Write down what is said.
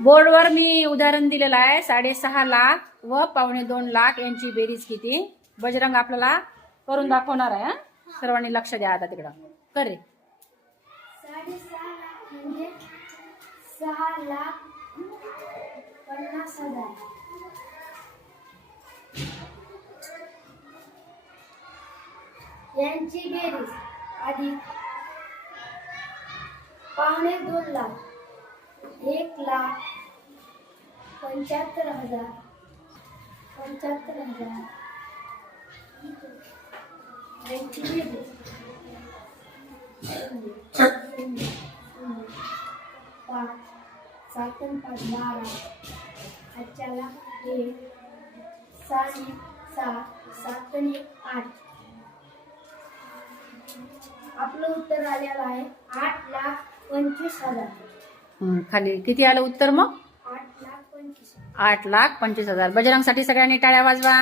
बोर्डवर मी उदाहरण दिलेलं आहे. 6.5 लाख व 2.25 लाख यांची बेरीज किती. बजरंग आपल्याला करून दाखवणार आहे. सर्वांनी लक्ष द्या आता तिकडं. कर रे. 6.5 लाख म्हणजे 6,50,000. यांची बेरीज अधिक 2.25 लाख 1,75,000. यांची बेरीज 5 7 आणि 5 12. आजच्याला 1 6 आणि 7 7 आणि 8. आपलं उत्तर आलेलं आहे 8,25,000. खाली किती आलं उत्तर मग. 8,25,000. 8,25,000. बजरंगसाठी सगळ्यांनी टाळ्या वाजवा.